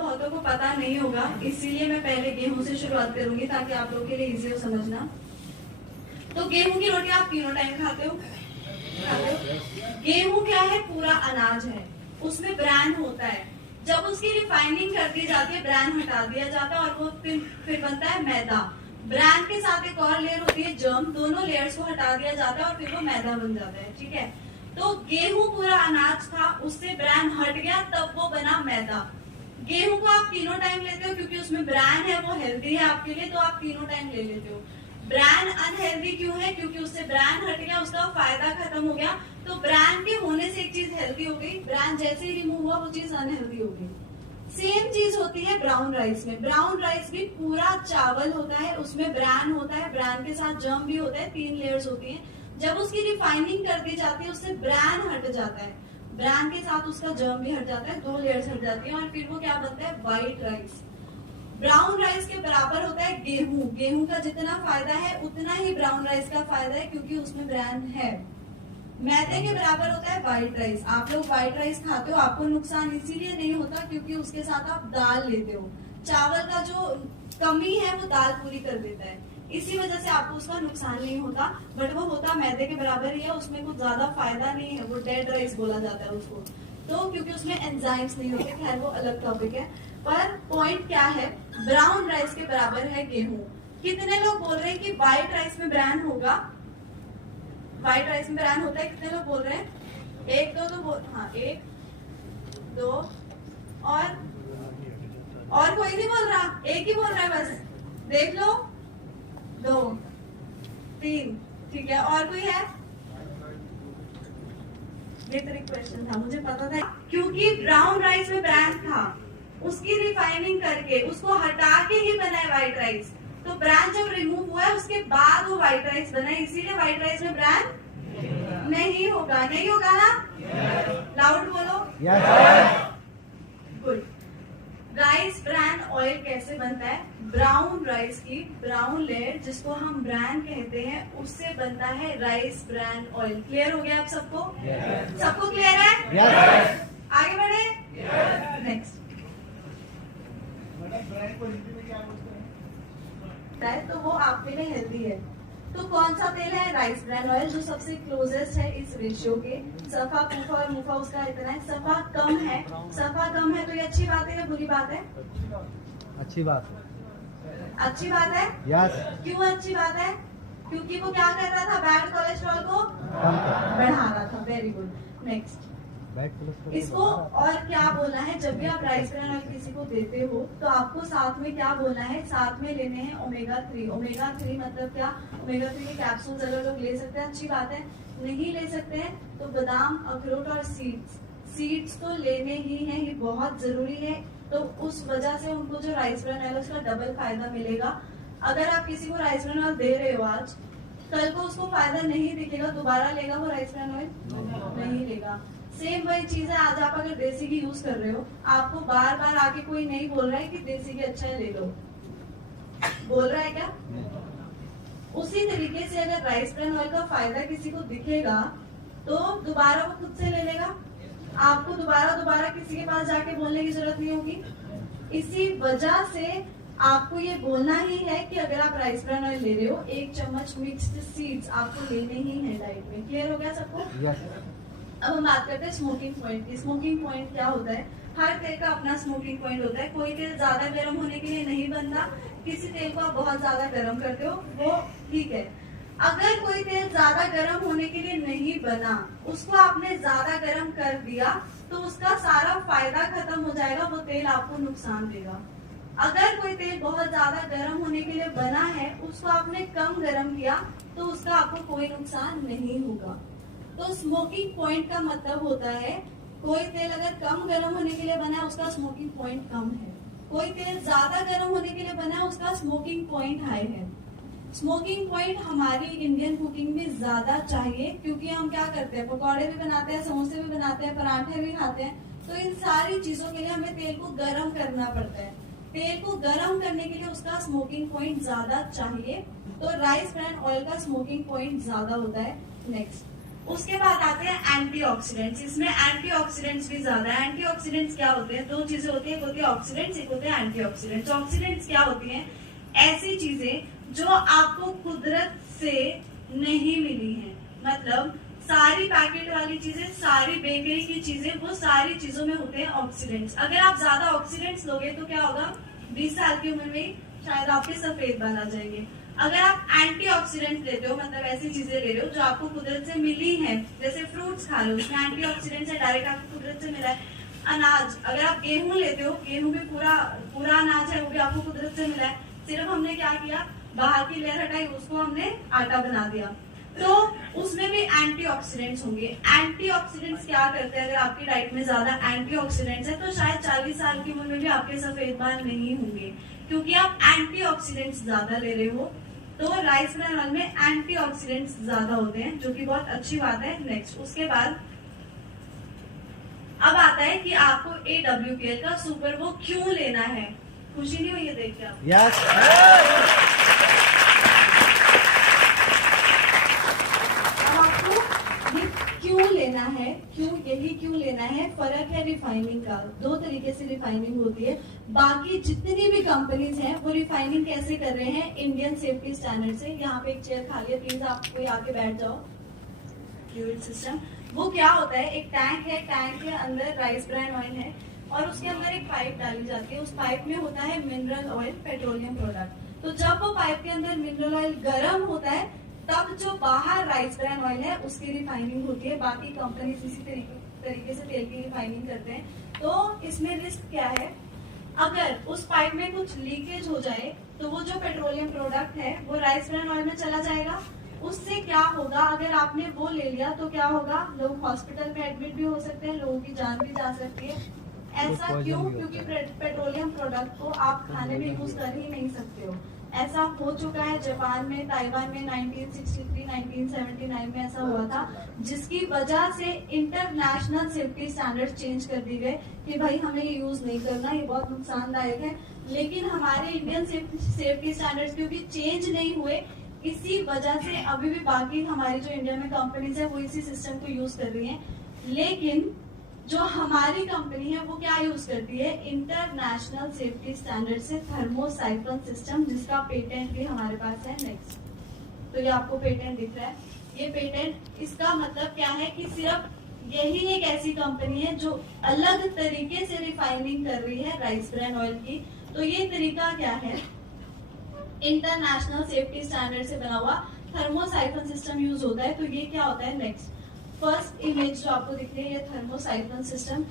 बहुतों को पता नहीं होगा, इसीलिए मैं पहले गेहूं से शुरुआत करूंगी ताकि आप लोगों के लिए इजी हो समझना। तो गेहूं की रोटी आप तीनों टाइम खाते हो? गेहूं क्या है? पूरा अनाज है, उसमें ब्रांड होता है। जब उसकी रिफाइनिंग कर दी जाती है, ब्रांड हटा दिया जाता है और वो फिर बनता है मैदा। ब्रांड के साथ एक और लेयर होती है जर्म, दोनों लेयर्स को हटा दिया जाता है और फिर वो मैदा बन जाता है। ठीक है, तो गेहूं पूरा अनाज था, उससे ब्रांड हट गया, तब वो बना मैदा। गेहूं को आप तीनों टाइम लेते हो क्योंकि उसमें ब्रांड है, वो हेल्दी है आपके लिए, तो आप तीनों टाइम ले लेते हो। ब्रांड अनहेल्दी क्यों है? क्योंकि उससे ब्रांड हट गया, उसका फायदा खत्म हो गया। तो ब्रांड के होने से एक चीज हेल्दी हो गई, ब्रांड जैसे ही रिमूव हुआ वो चीज अनहेल्दी हो गई। सेम चीज होती है ब्राउन राइस में। ब्राउन राइस भी पूरा चावल होता है, उसमें ब्रांड होता है, ब्रांड के साथ जर्म भी होता है, 3 लेयर्स होती हैं। जब उसकी रिफाइनिंग कर दी जाती है, उससे ब्रांड हट जाता है, ब्रांड के साथ उसका जर्म भी हट जाता है, 2 लेयर्स हट जाती हैं और फिर वो क्या बनता है? White rice. ब्राउन राइस के बराबर होता है गेहूं। गेहूं का जितना फायदा है उतना ही ब्राउन राइस का फायदा है क्योंकि उसमें ब्रांड है। मैदे के बराबर होता है व्हाइट राइस। आप लोग व्हाइट राइस खाते हो, आपको नुकसान इसीलिए नहीं होता क्योंकि उसके साथ आप दाल लेते हो। चावल का जो कमी है वो दाल पूरी कर देता है, इसी वजह से आपको उसका नुकसान नहीं होता। बट वो होता मैदे के बराबर ही है, उसमें कुछ ज्यादा फायदा नहीं है, वो डेड राइस बोला जाता है उसको, तो क्योंकि उसमें एंजाइम्स नहीं होते। खैर वो अलग टॉपिक है, पर पॉइंट क्या है, ब्राउन राइस के बराबर है गेहूं। कितने लोग बोल रहे हैं कि व्हाइट राइस में ब्रांड होगा? व्हाइट राइस में ब्रांड होता है, कितने लोग बोल रहे हैं? 1 2 तो बोल, हाँ 1 2 और कोई नहीं बोल रहा, एक ही बोल रहा है बस, देख लो 2 3, ठीक है। और कोई है? ये तो क्वेश्चन था, मुझे पता था, क्योंकि ब्राउन राइस में ब्रांड था, उसकी रिफाइनिंग करके उसको हटा के ही बना है व्हाइट राइस। तो ब्रांड जब रिमूव हुआ है उसके बाद वो व्हाइट राइस बना है, इसीलिए व्हाइट राइस में ब्रांड नहीं होगा। नहीं होगा ना? लाउड बोलो। गुड। राइस ब्रान ऑयल कैसे बनता है? ब्राउन राइस की ब्राउन लेयर, जिसको हम ब्रान कहते हैं, उससे बनता है राइस ब्रान ऑयल। क्लियर हो गया आप सबको? सबको क्लियर है? आगे बढ़े। नेक्स्ट। तो वो आपके लिए हेल्दी है। तो कौन सा तेल है? राइस ब्रान ऑयल, जो सबसे क्लोजेस्ट है इस रेशियो के। सफा कुफा और मुफा उसका इतना है, सफा कम है। सफा कम है तो ये अच्छी बात है या बुरी बात है? अच्छी बात। अच्छी बात है। यस। क्यों अच्छी बात है? क्योंकि वो क्या कर रहा था? बैड कोलेस्ट्रॉल को बढ़ा रहा था। Very good. नेक्स्ट। इसको और क्या बोलना है? जब भी आप राइस ब्रान ऑयल किसी को देते हो तो आपको साथ में क्या बोलना है? साथ में लेने हैं ओमेगा 3। ओमेगा 3 मतलब क्या? ओमेगा 3 के कैप्सूल्स अगर लोग ले सकते हैं अच्छी बात है, नहीं ले सकते हैं तो बादाम, अखरोट और सीड्स तो लेने ही हैं, ये बहुत जरूरी है। तो उस वजह से उनको जो राइस ब्रान ऑयल उसका डबल फायदा मिलेगा। अगर आप किसी को राइस ब्रान ऑयल दे रहे हो आज, कल को उसको फायदा नहीं दिखेगा, दोबारा लेगा वो राइस ब्रान ऑयल? नहीं लेगा। सेम वही चीज है, आज आप अगर देसी घी यूज कर रहे हो, आपको बार बार आके कोई नहीं बोल रहा है कि देसी घी अच्छा है ले लो, बोल रहा है क्या? उसी तरीके से अगर राइस ब्रान ऑयल का फायदा किसी को दिखेगा तो दोबारा वो खुद से ले लेगा, आपको दोबारा किसी के पास जाके बोलने की जरूरत नहीं होगी। इसी वजह से आपको ये बोलना ही है कि अगर आप राइस ब्रान ऑयल ले रहे हो, 1 चम्मच मिक्स्ड सीड्स आपको लेने ही है डाइट में। क्लियर हो गया सबको? अब हम बात करते हैं स्मोकिंग पॉइंट की। स्मोकिंग पॉइंट क्या होता है? हर तेल का अपना स्मोकिंग पॉइंट होता है। कोई तेल ज्यादा गर्म होने के लिए नहीं बनता, किसी तेल को आप बहुत ज्यादा गर्म करते हो वो ठीक है। अगर कोई तेल ज्यादा गर्म होने के लिए नहीं बना, उसको आपने ज्यादा गर्म कर दिया तो उसका सारा फायदा खत्म हो जाएगा, वो तेल आपको नुकसान देगा। अगर कोई तेल बहुत ज्यादा गर्म होने के लिए बना है, उसको आपने कम गर्म किया तो उसका आपको कोई नुकसान नहीं होगा। तो स्मोकिंग पॉइंट का मतलब होता है, कोई तेल अगर कम गर्म होने के लिए बना है उसका स्मोकिंग पॉइंट कम है, कोई तेल ज्यादा गर्म होने के लिए बना है उसका स्मोकिंग पॉइंट हाई है। स्मोकिंग पॉइंट हमारी इंडियन कुकिंग में ज्यादा चाहिए क्योंकि हम क्या करते हैं, पकौड़े भी बनाते हैं, समोसे भी बनाते हैं, पराठे भी खाते हैं, तो इन सारी चीजों के लिए हमें तेल को गर्म करना पड़ता है। तेल को गर्म करने के लिए उसका स्मोकिंग पॉइंट ज्यादा चाहिए, तो राइस ब्रान ऑयल का स्मोकिंग पॉइंट ज्यादा होता है। नेक्स्ट, उसके बाद आते हैं एंटीऑक्सीडेंट्स। इसमें एंटीऑक्सीडेंट्स भी ज्यादा है। एंटीऑक्सीडेंट्स क्या होते हैं? दो चीजें होती है, एक होती है ऑक्सीडेंट्स, एक होते हैं एंटीऑक्सीडेंट्स। ऑक्सीडेंट्स क्या होती हैं? ऐसी चीजें जो आपको कुदरत से नहीं मिली हैं, मतलब सारी पैकेट वाली चीजें, सारी बेकरी की चीजें, वो सारी चीजों में होते हैं ऑक्सीडेंट्स। अगर आप ज्यादा ऑक्सीडेंट्स लोगे तो क्या होगा? 20 साल की उम्र में शायद आपके सफेद बाल आ जाएंगे। अगर आप एंटीऑक्सीडेंट लेते हो, मतलब ऐसी चीजें ले रहे हो जो आपको कुदरत से मिली हैं, जैसे फ्रूट्स खा रहे हो, उसमें एंटीऑक्सीडेंट्स है, डायरेक्ट आपको कुदरत से मिला है। अनाज, अगर आप गेहूं लेते हो, गेहूं भी पूरा अनाज है, वो भी आपको कुदरत से मिला है। सिर्फ हमने क्या किया? बाहर की लेयर हटाई, उसको हमने आटा बना दिया। तो उसमें भी एंटीऑक्सीडेंट्स होंगे। एंटीऑक्सीडेंट्स क्या करते हैं? अगर आपकी डाइट में ज्यादा एंटीऑक्सीडेंट्स है तो शायद 40 साल की उम्र में भी आपके सफेद बाल नहीं होंगे, क्योंकि आप एंटीऑक्सीडेंट्स ज्यादा ले रहे हो। तो राइस ब्रान ऑयल में एंटीऑक्सीडेंट्स ज्यादा होते हैं, जो कि बहुत अच्छी बात है। नेक्स्ट, उसके बाद अब आता है कि आपको AWPL का सुपर वो क्यों लेना है। खुशी नहीं हुई ये देख के आप? यस। अब आपको ये क्यों लेना है, क्यों लेना है? फर्क है रिफाइनिंग का। दो तरीके से रिफाइनिंग होती है। बाकी जितनी भी कंपनीज हैं वो रिफाइनिंग कैसे कर रहे हैं? इंडियन सेफ्टी स्टैंडर्ड से। यहाँ पे एक चेयर खाली है, प्लीज आप कोई आके बैठ जाओ। फ्लूइड सिस्टम, वो क्या होता है? एक टैंक है, टैंक के अंदर राइस ब्रान ऑयल है और उसके अंदर एक पाइप डाली जाती है। उस पाइप में होता है मिनरल ऑयल, पेट्रोलियम प्रोडक्ट। तो जब वो पाइप के अंदर मिनरल ऑयल गर्म होता है, तब जो बाहर राइस ब्रान ऑयल है उसकी रिफाइनिंग होती है। बाकी कंपनी इसी तरीके से तेल की रिफाइनिंग करते हैं। तो इसमें रिस्क क्या है? अगर उस पाइप में कुछ लीकेज हो जाए तो वो जो पेट्रोलियम प्रोडक्ट है वो राइस ब्रान ऑयल में चला जाएगा। उससे क्या होगा? अगर आपने वो ले लिया तो क्या होगा? लोग हॉस्पिटल में एडमिट भी हो सकते हैं, लोगों की जान भी जा सकती है। ऐसा क्यों? क्योंकि पेट्रोलियम प्रोडक्ट को आप खाने में यूज कर ही नहीं सकते हो। ऐसा हो चुका है जापान में, ताइवान में 1963, 1979 में ऐसा हुआ था, जिसकी वजह से इंटरनेशनल सेफ्टी स्टैंडर्ड चेंज कर दिए गए कि भाई हमें ये यूज नहीं करना, ये बहुत नुकसानदायक है। लेकिन हमारे इंडियन सेफ्टी स्टैंडर्ड्स क्योंकि चेंज नहीं हुए, इसी वजह से अभी भी बाकी हमारी जो इंडिया में कंपनीज है वो इसी सिस्टम को यूज कर रही हैं। लेकिन जो हमारी कंपनी है वो क्या यूज करती है? इंटरनेशनल सेफ्टी स्टैंडर्ड से थर्मोसाइक्लोन सिस्टम, जिसका पेटेंट भी हमारे पास है। नेक्स्ट, तो ये आपको पेटेंट दिख रहा है। ये पेटेंट, इसका मतलब क्या है कि सिर्फ यही एक ऐसी कंपनी है जो अलग तरीके से रिफाइनिंग कर रही है राइस ब्रान ऑयल की। तो ये तरीका क्या है? इंटरनेशनल सेफ्टी स्टैंडर्ड से बना हुआ थर्मोसाइक्लोन सिस्टम यूज होता है। तो ये क्या होता है? नेक्स्ट, फर्स्ट इमेज जो आपको दिख रही है, ये थर्मोसाइक्लोन सिस्टम।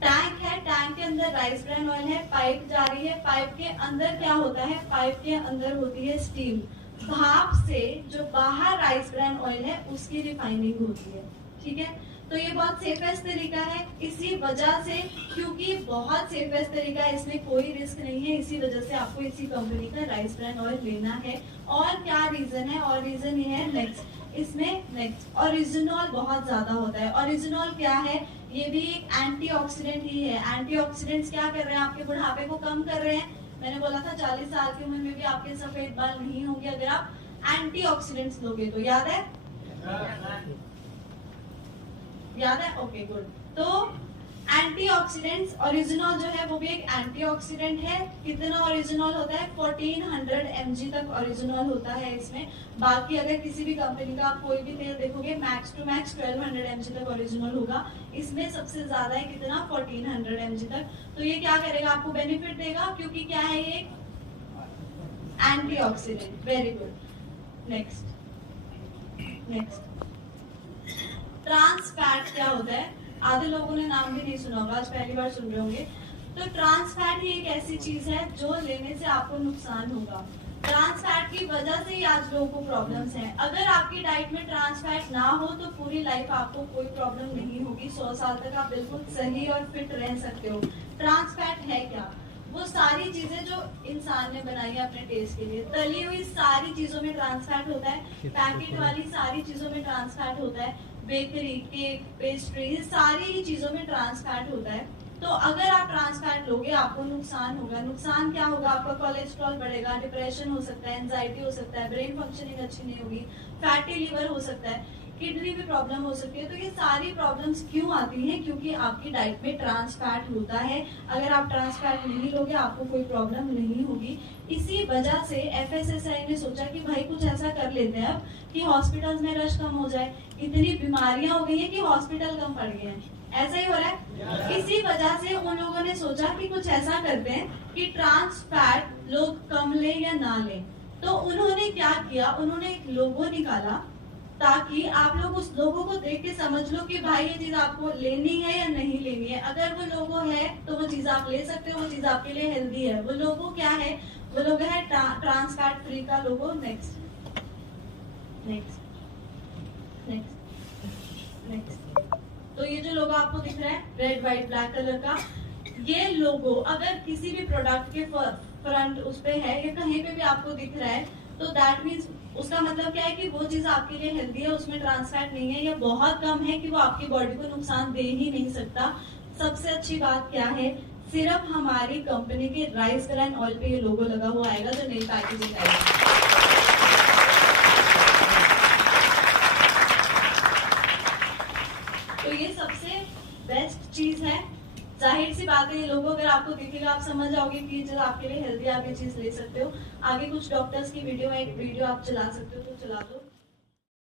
टैंक है, टैंक के अंदर राइस ब्रान ऑयल है, पाइप जा रही है, पाइप के अंदर क्या होता है? पाइप के अंदर होती है स्टीम। भाप से जो बाहर राइस ब्रान ऑयल है उसकी रिफाइनिंग होती है। ठीक है, तो ये बहुत सेफेस्ट तरीका है। इसी वजह से, क्योंकि बहुत सेफेस्ट तरीका है, इसमें कोई रिस्क नहीं है, इसी वजह से आपको इसी कंपनी का राइस ब्रान ऑयल लेना है। और क्या रीजन है? और रीजन ये है, नेक्स्ट, इसमें नेक्स्ट ओरिजिनॉल बहुत ज्यादा होता है। ओरिजिनॉल क्या है? ये भी एक एंटीऑक्सीडेंट ही है। एंटीऑक्सीडेंट्स क्या कर रहे हैं? आपके बुढ़ापे को कम कर रहे हैं। मैंने बोला था 40 साल की उम्र में भी आपके सफेद बाल नहीं होंगे अगर आप एंटीऑक्सीडेंट्स लोगे तो। याद है? याद है? Okay, good. तो एंटीऑक्सीडेंट्स, ओरिजिनॉल जो है वो भी एक एंटीऑक्सीडेंट है। कितना ओरिजिनॉल होता है? 1400 mg तक ओरिजिनॉल होता है इसमें। बाकी अगर किसी भी कंपनी का आप कोई भी तेल देखोगे, मैक्स टू मैक्स 1200 mg तक ओरिजिनॉल होगा। इसमें सबसे ज्यादा है कितना? 1400 mg तक। तो ये क्या करेगा? आपको बेनिफिट देगा, क्योंकि क्या है? ये antioxidant. Very good. Next, trans fat क्या होता है? आधे लोगों ने नाम भी नहीं सुना होगा, आज पहली बार सुन रहे होंगे। तो ट्रांस फैट ही एक ऐसी चीज है जो लेने से आपको नुकसान होगा। ट्रांस फैट की वजह से ही आज लोगों को प्रॉब्लम्स हैं। अगर आपकी डाइट में ट्रांस फैट ना हो तो पूरी लाइफ आपको कोई प्रॉब्लम नहीं होगी। 100 साल तक आप बिल्कुल सही और फिट रह सकते हो। ट्रांस फैट है क्या? वो सारी चीजें जो इंसान ने बनाई है अपने टेस्ट के लिए। तली हुई सारी चीजों में ट्रांस फैट होता है, पैकेट वाली सारी चीजों में ट्रांस फैट होता है, बेकरी, केक, पेस्ट्री, सारी चीजों में ट्रांस फैट होता है। तो अगर आप ट्रांस फैट लोगे आपको नुकसान होगा। नुकसान क्या होगा? आपका कोलेस्ट्रॉल बढ़ेगा, डिप्रेशन हो सकता है, एंजाइटी हो सकता है, ब्रेन फंक्शनिंग अच्छी नहीं होगी, फैटी लीवर हो सकता है। किडनी भी प्रॉब्लम हो सकती है। तो ये सारी प्रॉब्लम्स क्यों आती हैं? क्योंकि आपकी डाइट में ट्रांस फैट होता है। अगर आप ट्रांस फैट नहीं लोगे आपको कोई प्रॉब्लम नहीं होगी। इसी वजह से FSSAI ने सोचा कि भाई कुछ ऐसा कर लेते हैं अब कि हॉस्पिटल्स में रश कम हो जाए। इतनी बीमारियां हो गई हैं कि हॉस्पिटल कम पड़ गए हैं, ऐसा ही हो रहा है। इसी वजह से उन लोगों ने सोचा कि कुछ ऐसा करते हैं कि ट्रांस फैट लोग कम लें या ना लें। तो उन्होंने क्या किया, उन्होंने एक लोगो निकाला ताकि आप लोग उस लोगो को देख के समझ लो कि भाई ये चीज आपको लेनी है या नहीं लेनी है। अगर वो लोगो है तो वो चीज आप ले सकते हो, वो चीज आपके लिए हेल्दी है। वो लोगो क्या है? वो लोगो है ट्रांस फैट फ्री का logo. Next next next next. तो ये जो लोगो आपको दिख रहा है रेड व्हाइट ब्लैक कलर का, ये लोगो अगर किसी भी प्रोडक्ट के फ्रंट उस पे है या कहीं पे भी आपको दिख रहा है तो दैट मीन्स उसका मतलब क्या है कि वो चीज आपके लिए हेल्दी है, उसमें ट्रांस फैट नहीं है या बहुत कम है कि वो आपकी बॉडी को नुकसान दे ही नहीं सकता। सबसे अच्छी बात क्या है, सिर्फ हमारी कंपनी के राइस ग्रैन ऑयल पे ये लोगो लगा हुआ आएगा जो नई पैकेजिंग आएगी। तो ये सबसे बेस्ट चीज है। जाहिर सी बात है ये लोगो अगर आपको दिखेगा आप समझ जाओगे कि ये चीज आपके लिए हेल्दी, आप ये चीज ले सकते हो। आगे कुछ डॉक्टर्स की वीडियो है, एक वीडियो आप चला सकते हो तो चला दो।